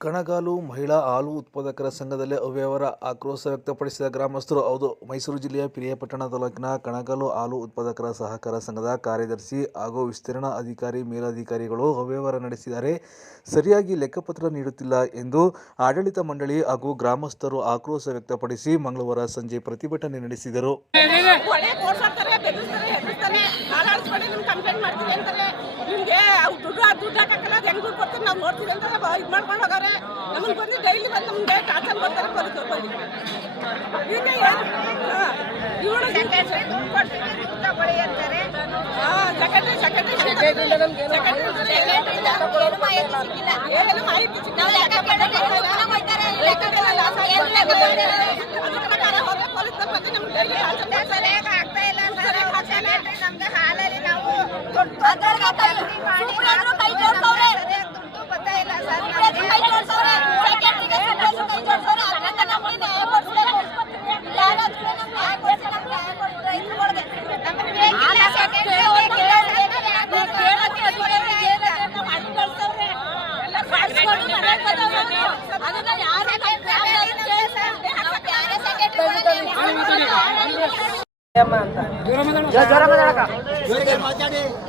ಕಣಗಾಲು ಮಹಿಳಾ ಹಾಲು ಉತ್ಪಾದಕರ ಸಂಘದಲ್ಲಿ ಅವ್ಯವಹಾರ ಆಕ್ರೋಶ ವ್ಯಕ್ತಪಡಿಸಿದ ಗ್ರಾಮಸ್ಥರು. ಹೌದು, ಮೈಸೂರು ಜಿಲ್ಲೆಯ ಪಿರಿಯಾಪಟ್ಟಣ ತಾಲೂಕಿನ ಕಣಗಾಲು ಹಾಲು ಉತ್ಪಾದಕರ ಸಹಕಾರ ಸಂಘದ ಕಾರ್ಯದರ್ಶಿ ಹಾಗೂ ವಿಸ್ತರಣಾ ಅಧಿಕಾರಿ ಮೇಲಧಿಕಾರಿಗಳು ಅವ್ಯವಹಾರ ನಡೆಸಿದ್ದಾರೆ, ಸರಿಯಾಗಿ ಲೆಕ್ಕಪತ್ರ ನೀಡುತ್ತಿಲ್ಲ ಎಂದು ಆಡಳಿತ ಮಂಡಳಿ ಹಾಗೂ ಗ್ರಾಮಸ್ಥರು ಆಕ್ರೋಶ ವ್ಯಕ್ತಪಡಿಸಿ ಮಂಗಳವಾರ ಸಂಜೆ ಪ್ರತಿಭಟನೆ ನಡೆಸಿದರು.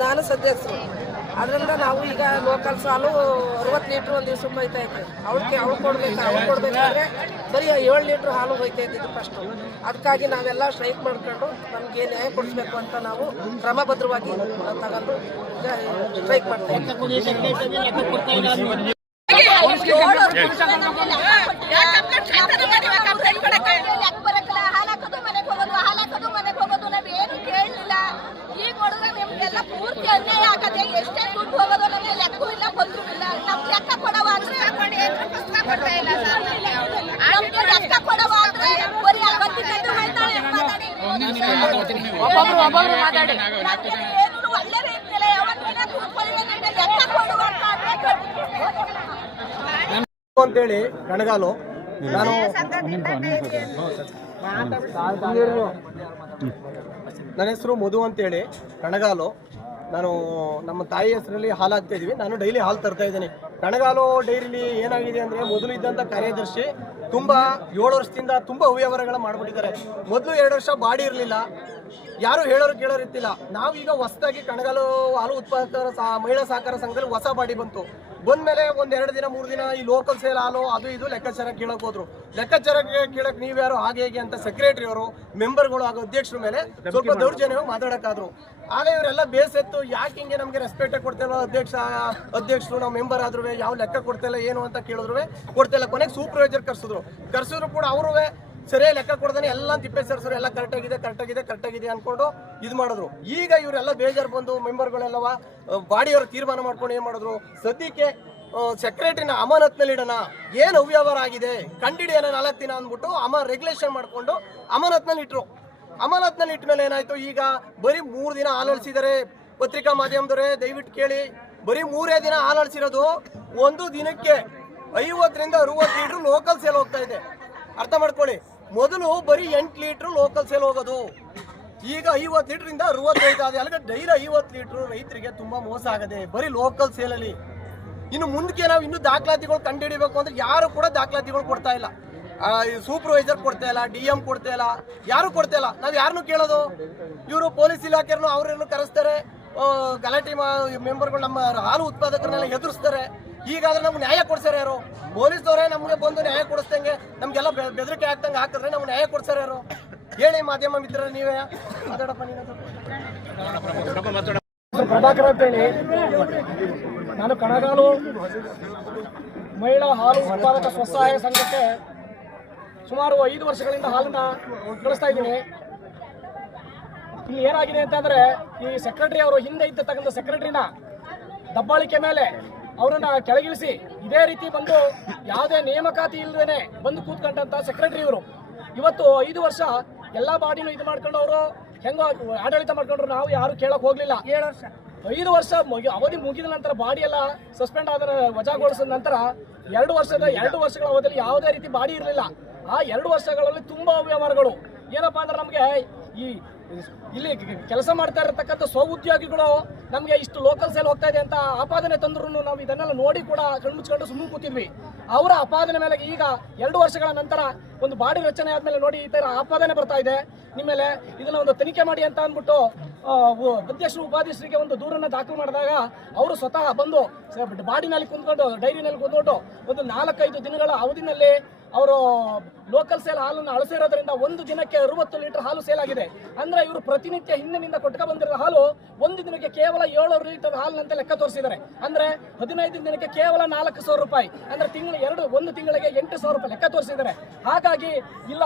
ನಾನು ಸದಸ್ಯರು. ಅದರಿಂದ ನಾವು ಈಗ ಲೋಕಲ್ ಸಾಲು 60 ಲೀಟ್ರ್ ಒಂದು ದಿವಸ ಹೋಯ್ತಾ ಇತ್ತು. ಅವ್ಳು ಕೊಡ್ಬೇಕಾದ್ರೆ ಬರೀ 7 ಲೀಟ್ರ್ ಹಾಲು ಹೋಯ್ತಾ ಇದ್ದಿದ್ದು ಫಸ್ಟು. ಅದಕ್ಕಾಗಿ ನಾವೆಲ್ಲ ಸ್ಟ್ರೈಕ್ ಮಾಡ್ಕೊಂಡು ನಮಗೆ ನ್ಯಾಯ ಕೊಡಿಸ್ಬೇಕು ಅಂತ ನಾವು ಕ್ರಮಬದ್ಧವಾಗಿ ತಗೊಂಡು ಸ್ಟ್ರೈಕ್ ಮಾಡ್ತಾ ಇದ್ದೀವಿ. ಪೂರ್ತಿ ಅನ್ಯಾಯ ಆಗದೆ. ಎಷ್ಟೇ ದುಡ್ಡು ಹೋಗೋದು ನಮಗೆ ಲೆಕ್ಕೂ ಇಲ್ಲ, ಬಂದ್ರೂ ಇಲ್ಲ. ನಮ್ಗೆ ಲೆಕ್ಕ ಕೊಡವಾದ್ರೆ ಲೆಕ್ಕ ಕೊಡವಾದ್ರೆ ಬರೀ ಏನು ಒಳ್ಳೆ ರೀತಿಯಲ್ಲಿ ಯಾವತ್ತಿನ ಲೆಕ್ಕ ಕೊಡುವ ಅಂತೇಳಿ ಕಣಗಾಲು. ನಾನು ನನ್ನ ಹೆಸರು ಮಧು ಅಂತೇಳಿ ಕಣಗಾಲು. ನಾನು ನಮ್ಮ ತಾಯಿ ಹೆಸರಲ್ಲಿ ಹಾಲು ಹಾಕ್ತಾ ಇದ್ದೀವಿ. ನಾನು ಡೈಲಿ ಹಾಲು ತರ್ತಾ ಇದ್ದೀನಿ. ಕಣಗಾಲು ಡೈರಿಲಿ ಏನಾಗಿದೆ ಅಂದರೆ, ಮೊದಲು ಇದ್ದಂಥ ಕಾರ್ಯದರ್ಶಿ ತುಂಬ 7 ವರ್ಷದಿಂದ ತುಂಬ ಅವ್ಯವಹಾರಗಳ ಮಾಡಿಬಿಟ್ಟಿದ್ದಾರೆ. ಮೊದಲು 2 ವರ್ಷ ಬಾಡಿ ಇರಲಿಲ್ಲ, ಯಾರು ಹೇಳೋರು ಕೇಳೋರು ಇರ್ತಿಲ್ಲ. ನಾವೀಗ ಹೊಸದಾಗಿ ಕಣಗಾಲು ಹಾಲು ಉತ್ಪಾದಕರ ಮಹಿಳಾ ಸಹಕಾರ ಸಂಘದಲ್ಲಿ ಹೊಸ ಬಾಡಿ ಬಂದ್ಮೇಲೆ 1-2 ದಿನ 3 ದಿನ ಈ ಲೋಕಲ್ ಸೇಲ್ ಹಾಲು ಅದು ಇದು ಲೆಕ್ಕಾಚಾರ ಕೇಳಕ್ ಹೋದ್ರು. ಲೆಕ್ಕಾಚಾರ ಕೇಳಕ್ ನೀವ್ಯಾರು ಹಾಗೆ ಹೇಗೆ ಅಂತ ಸೆಕ್ರೆಟರಿ ಅವರು, ಮೆಂಬರ್ಗಳು ಹಾಗೂ ಅಧ್ಯಕ್ಷರ ಮೇಲೆ ಸ್ವಲ್ಪ ದೌರ್ಜನ್ಯವಾಗಿ ಮಾತಾಡಕ್ಕಾದ್ರು. ಆಗ ಇವರೆಲ್ಲ ಬೇಸೆತ್ತು, ಯಾಕೆ ಹಿಂಗೆ ನಮಗೆ ರೆಸ್ಪೆಕ್ಟ್ ಕೊಡ್ತಿಲ್ಲ ಅಧ್ಯಕ್ಷರು, ನಾವು ಮೆಂಬರ್ ಆದ್ರೂ ಯಾವ ಲೆಕ್ಕ ಕೊಡ್ತಿಲ್ಲ ಏನು ಅಂತ ಕೇಳಿದ್ರು ಕೊಡ್ತಿಲ್ಲ. ಕೊನೆಗೆ ಸೂಪರ್ವೈಸರ್ ಕರ್ಸಿದ್ರು ಕೂಡ ಅವರು ಸರಿಯಾಗಿ ಲೆಕ್ಕ ಕೊಡ್ದಾನೆ ಎಲ್ಲ ತಿಪ್ಪೆ ಸರ್ಸರು ಎಲ್ಲ ಕರೆಕ್ಟಾಗಿದೆ ಅನ್ಕೊಂಡು ಇದು ಮಾಡಿದ್ರು. ಈಗ ಇವರೆಲ್ಲ ಬೇಜಾರು ಬಂದು ಮೆಂಬರ್ಗಳೆಲ್ಲವ ಬಾಡಿಯವರು ತೀರ್ಮಾನ ಮಾಡ್ಕೊಂಡು ಏನು ಮಾಡಿದ್ರು, ಸದ್ಯಕ್ಕೆ ಸೆಕ್ರೆಟರಿನ ಅಮಾನತ್ನಲ್ಲಿ ಇಡೋಣ, ಏನು ಅವ್ಯವಹಾರ ಆಗಿದೆ ಕಂಡಿಡಿಯೋಣ 4 ದಿನ ಅಂದ್ಬಿಟ್ಟು ರೆಗ್ಯುಲೇಷನ್ ಮಾಡಿಕೊಂಡು ಅಮಾನತ್ನಲ್ಲಿ ಇಟ್ರು. ಅಮಾನತ್ನಲ್ಲಿ ಇಟ್ಟ ಮೇಲೆ ಏನಾಯ್ತು, ಈಗ ಬರೀ 3 ದಿನ ಹಾಲಳಿಸಿದ್ದಾರೆ. ಪತ್ರಿಕಾ ಮಾಧ್ಯಮದವರೇ ದಯವಿಟ್ಟು ಕೇಳಿ, ಬರೀ 3 ದಿನ ಹಾಲಳಿಸಿರೋದು. ಒಂದು ದಿನಕ್ಕೆ 50ರಿಂದ 60 ಲೀಟ್ರ್ ಲೋಕಲ್ ಸೇಲ್ ಹೋಗ್ತಾ ಇದೆ. ಅರ್ಥ ಮಾಡ್ಕೊಳ್ಳಿ, ಮೊದಲು ಬರೀ 8 ಲೀಟ್ರ್ ಲೋಕಲ್ ಸೇಲ್ ಹೋಗೋದು, ಈಗ 50 ಲೀಟ್ರಿಂದ 60 ಹೋಯ್ತಾ ಇದೆ. ಅಲ್ಲಿಗೆ ಡೈಲಿ 50 ಲೀಟ್ರ್ ರೈತರಿಗೆ ತುಂಬಾ ಮೋಸ ಆಗದೆ ಬರೀ ಲೋಕಲ್ ಸೇಲಲ್ಲಿ. ಇನ್ನು ಮುಂದಕ್ಕೆ ನಾವು ಇನ್ನೂ ದಾಖಲಾತಿಗಳು ಕಂಡುಹಿಡಿಬೇಕು ಅಂದ್ರೆ ಯಾರು ಕೂಡ ದಾಖಲಾತಿಗಳು ಕೊಡ್ತಾ ಇಲ್ಲ. ಸೂಪರ್ವೈಸರ್ ಕೊಡ್ತಾ ಇಲ್ಲ, DM ಕೊಡ್ತಾ ಇಲ್ಲ, ಯಾರು ಕೊಡ್ತಾ ಇಲ್ಲ. ನಾವು ಯಾರನ್ನು ಕೇಳೋದು? ಇವರು ಪೊಲೀಸ್ ಇಲಾಖೆಯನ್ನು ಅವ್ರನ್ನು ಕರೆಸ್ತಾರೆ, ಗಲಾಟೆ ಮೆಂಬರ್ಗಳು ನಮ್ಮ ಹಾಲು ಉತ್ಪಾದಕರನ್ನೆಲ್ಲ ಎದುರಿಸ್ತಾರೆ. ಹೀಗಾದ್ರೆ ನಮ್ಗೆ ನ್ಯಾಯ ಕೊಡ್ಸಾರ ಯಾರು? ಪೊಲೀಸ್ದವರೇ ನಮ್ಗೆ ಬಂದು ನ್ಯಾಯ ಕೊಡಿಸ್ದಂಗೆ ನಮ್ಗೆಲ್ಲ ಬೆದರಿಕೆ ಆಗ್ತಂಗೆ ಹಾಕಿದ್ರೆ ನಮ್ಗೆ ನ್ಯಾಯ ಕೊಡ್ಸಾರ ಯಾರು? ಹೇಳಿ ಮಾಧ್ಯಮ ಮಿತ್ರರು, ನೀವೇ ಮಾತಾಡಪ್ಪ. ಪ್ರಭಾಕರ್ ಅಂತೇಳಿ, ನಾನು ಕಣಗಾಲು ಮಹಿಳಾ ಹಾಲು ಉತ್ಪಾದಕ ಸ್ವಸಹಾಯ ಸಂಘಕ್ಕೆ ಸುಮಾರು 5 ವರ್ಷಗಳಿಂದ ಹಾಲನ್ನ ಕಳಿಸ್ತಾ ಇದ್ದೀನಿ. ಇಲ್ಲಿ ಏನಾಗಿದೆ ಅಂತಂದ್ರೆ, ಈ ಸೆಕ್ರೆಟರಿ ಅವರು ಹಿಂದೆ ಇದ್ದತಕ್ಕಂಥ ಸೆಕ್ರೆಟರಿನ ದಬ್ಬಾಳಿಕೆ ಮೇಲೆ ಅವರನ್ನ ಕೆಳಗಿಳಿಸಿ ಇದೇ ರೀತಿ ಬಂದು ಯಾವುದೇ ನೇಮಕಾತಿ ಇಲ್ಲದೇನೆ ಬಂದು ಕೂತ್ಕೊಂಡಂತ ಸೆಕ್ರೆಟರಿ ಇವರು ಇವತ್ತು 5 ವರ್ಷ ಎಲ್ಲ ಬಾಡಿನೂ ಇದು ಮಾಡ್ಕೊಂಡು ಅವರು ಹೆಂಗೋ ಆಡಳಿತ ಮಾಡ್ಕೊಂಡ್ರು. ನಾವು ಯಾರು ಕೇಳಕ್ ಹೋಗ್ಲಿಲ್ಲ. 5 ವರ್ಷ ಅವಧಿ ಮುಗಿದ ನಂತರ ಬಾಡಿ ಎಲ್ಲ ಸಸ್ಪೆಂಡ್ ಆದ ವಜಾಗೊಳಿಸಿದ ನಂತರ 2 ವರ್ಷಗಳ ಅವಧಿಯಲ್ಲಿ ಯಾವುದೇ ರೀತಿ ಬಾಡಿ ಇರಲಿಲ್ಲ. ಆ 2 ವರ್ಷಗಳಲ್ಲಿ ತುಂಬಾ ಅವ್ಯವಹಾರಗಳು. ಏನಪ್ಪಾ ಅಂದ್ರೆ, ನಮಗೆ ಈ ಇಲ್ಲಿ ಕೆಲಸ ಮಾಡ್ತಾ ಇರತಕ್ಕಂಥ ಸ್ವಉದ್ಯೋಗಿಗಳು ನಮಗೆ ಇಷ್ಟು ಲೋಕಲ್ ಸೇಲ್ ಹೋಗ್ತಾ ಇದೆ ಅಂತ ಆಪಾದನೆ ತಂದ್ರು ನಾವು ಇದನ್ನೆಲ್ಲ ನೋಡಿ ಕೂಡ ಕಣ್ಮುಚ್ಕೊಂಡು ಸುಮ್ಮನೆ ಕೂತಿದ್ವಿ. ಅವರ ಆಪಾದನೆ ಮೇಲೆ ಈಗ 2 ವರ್ಷಗಳ ನಂತರ ಒಂದು ಬಾಡಿ ರಚನೆ ಆದ್ಮೇಲೆ ನೋಡಿ ಈ ತರ ಆಪಾದನೆ ಬರ್ತಾ ಇದೆ ನಿಮ್ಮ ಮೇಲೆ, ಇದನ್ನ ಒಂದು ತನಿಖೆ ಮಾಡಿ ಅಂತ ಅಂದ್ಬಿಟ್ಟು ಅಧ್ಯಕ್ಷರು ಉಪಾಧ್ಯಕ್ಷರಿಗೆ ಒಂದು ದೂರನ್ನ ದಾಖಲು ಮಾಡಿದಾಗ ಅವರು ಸ್ವತಃ ಬಂದು ಬಾಡಿನಲ್ಲಿ ಕುಂತ್ಕೊಂಡು ಡೈರಿನಲ್ಲಿ ಕುಂತ್ಕೊಂಡು ಒಂದು 4-5 ದಿನಗಳ ಅವಧಿನಲ್ಲಿ ಅವರು ಲೋಕಲ್ ಸೇಲ್ ಹಾಲನ್ನು ಅಳಸಿರೋದ್ರಿಂದ ಒಂದು ದಿನಕ್ಕೆ 60 ಲೀಟರ್ ಹಾಲು ಸೇಲ್ ಆಗಿದೆ. ಅಂದ್ರೆ ಇವರು ಪ್ರತಿನಿತ್ಯ ಹಿಂದಿನಿಂದ ಕೊಟ್ಟ ಬಂದಿರೋ ಹಾಲು ಒಂದು ದಿನಕ್ಕೆ ಕೇವಲ 7 ಲೀಟರ್ ಹಾಲಿನಂತೆ ಲೆಕ್ಕ ತೋರಿಸಿದ್ದಾರೆ. ಅಂದ್ರೆ 15 ದಿನಕ್ಕೆ ಕೇವಲ 4,000 ರೂಪಾಯಿ, ಅಂದ್ರೆ ಒಂದು ತಿಂಗಳಿಗೆ 8,000 ರೂಪಾಯಿ ಲೆಕ್ಕ ತೋರಿಸಿದ್ದಾರೆ. ಹಾಗಾಗಿ ಇಲ್ಲ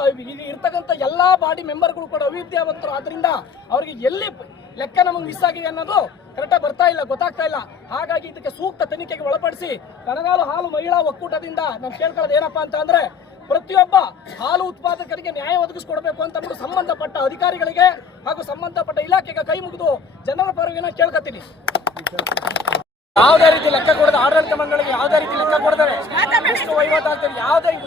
ಇರ್ತಕ್ಕಂಥ ಎಲ್ಲಾ ಬಾಡಿ ಮೆಂಬರ್ಗಳು ಕೂಡ ಅವಿದ್ಯಾವಂತರು, ಆದ್ರಿಂದ ಅವರಿಗೆ ಎಲ್ಲಿ ಲೆಕ್ಕ ನಮಗೆ ಮಿಸ್ ಆಗಿದೆ ಅನ್ನೋದು ಕರೆಕ್ಟಾಗಿ ಬರ್ತಾ ಇಲ್ಲ, ಗೊತ್ತಾಗ್ತಾ ಇಲ್ಲ. ಹಾಗಾಗಿ ಇದಕ್ಕೆ ಸೂಕ್ತ ತನಿಖೆಗೆ ಒಳಪಡಿಸಿ ಕಣಗಾಲು ಹಾಲು ಮಹಿಳಾ ಒಕ್ಕೂಟದಿಂದ ನಾನು ಕೇಳ್ಕೊಳ್ಳೋದು ಏನಪ್ಪಾ ಅಂತ ಅಂದ್ರೆ, ಪ್ರತಿಯೊಬ್ಬ ಹಾಲು ಉತ್ಪಾದಕರಿಗೆ ನ್ಯಾಯ ಒದಗಿಸಿಕೊಡ್ಬೇಕು ಅಂತ ಅಂದ್ಬಿಟ್ಟು ಸಂಬಂಧಪಟ್ಟ ಅಧಿಕಾರಿಗಳಿಗೆ ಹಾಗೂ ಸಂಬಂಧಪಟ್ಟ ಇಲಾಖೆಗೆ ಕೈ ಮುಗಿದು ಜನರ ಪರವಾಗಿ ಕೇಳ್ಕೊತೀನಿ. ಯಾವುದೇ ರೀತಿ ಲೆಕ್ಕ ಕೊಡದೆ ಆಡಳಿತ ಮಂಡಳಿಗೆ ಯಾವುದೇ ರೀತಿ ಲೆಕ್ಕ ಕೊಡದರೆ ಎಷ್ಟು ವಹಿವಾಟು ಆಗ್ತದೆ,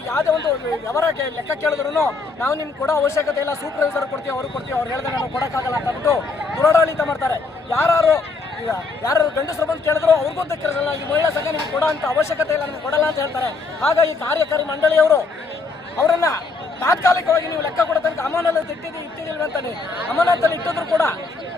ಯಾವುದೇ ಒಂದು ವ್ಯವಹಾರಕ್ಕೆ ಲೆಕ್ಕ ಕೇಳಿದ್ರು ನಾವು ನಿಮ್ಗೆ ಕೊಡೋ ಅವಶ್ಯಕತೆ ಇಲ್ಲ, ಸೂಪರ್ವೈಸರ್ ಕೊಡ್ತೀವಿ, ಅವ್ರು ಹೇಳಿದ್ರೆ ನಾವು ಕೊಡೋಕ್ಕಾಗಲ್ಲ ಅಂತ ಅಂದ್ಬಿಟ್ಟು ದುರಾಡಳಿತ ಮಾಡ್ತಾರೆ. ಯಾರು ಗಂಡಸರು ಬಂದು ಕೇಳಿದ್ರು ಅವ್ರಿಗೂ ಗೊತ್ತಿರಲ್ಲ, ಈ ಮಹಿಳಾ ಸಂಘ ನಿಮ್ಗೆ ಕೊಡೋ ಅಂತ ಅವಶ್ಯಕತೆ ಇಲ್ಲ, ನಿಮ್ಗೆ ಕೊಡಲ್ಲ ಅಂತ ಹೇಳ್ತಾರೆ. ಹಾಗಾಗಿ ಕಾರ್ಯಕಾರಿ ಮಂಡಳಿಯವರು ಅವರನ್ನ ತಾತ್ಕಾಲಿಕವಾಗಿ ನೀವು ಲೆಕ್ಕ ಕೊಡೋ ತನಕ ಅಮಾನತಲ್ಲಿ ಇಟ್ಟಿದ್ದೀವಿ ಅಂತಾನೆ ಅಮಾನತಲ್ಲಿ ಇಟ್ಟಿದ್ರು ಕೂಡ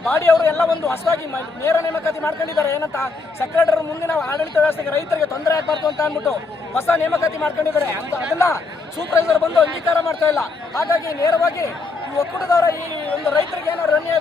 ಬಾಡಿ ಅವರು ಎಲ್ಲ ಒಂದು ಹೊಸದಾಗಿ ನೇರ ನೇಮಕಾತಿ ಮಾಡ್ಕೊಂಡಿದ್ದಾರೆ. ಏನಂತ ಸೆಕ್ರೆಟರಿ ಮುಂದಿನ ಆಡಳಿತ ವ್ಯವಸ್ಥೆಗೆ ರೈತರಿಗೆ ತೊಂದರೆ ಆಗಬಾರ್ದು ಅಂತ ಅಂದ್ಬಿಟ್ಟು ಹೊಸ ನೇಮಕಾತಿ ಮಾಡ್ಕೊಂಡಿದ್ದಾರೆ. ಅದನ್ನ ಸೂಪರ್ವೈಸರ್ ಬಂದು ಅಂಗೀಕಾರ ಮಾಡ್ತಾ ಇಲ್ಲ. ಹಾಗಾಗಿ ನೇರವಾಗಿ ಈ ಒಕ್ಕೂಟದವರ ಈ ಒಂದು ರೈತರಿಗೆ ಏನಾದ್ರು ಅನ್ಯಾಯ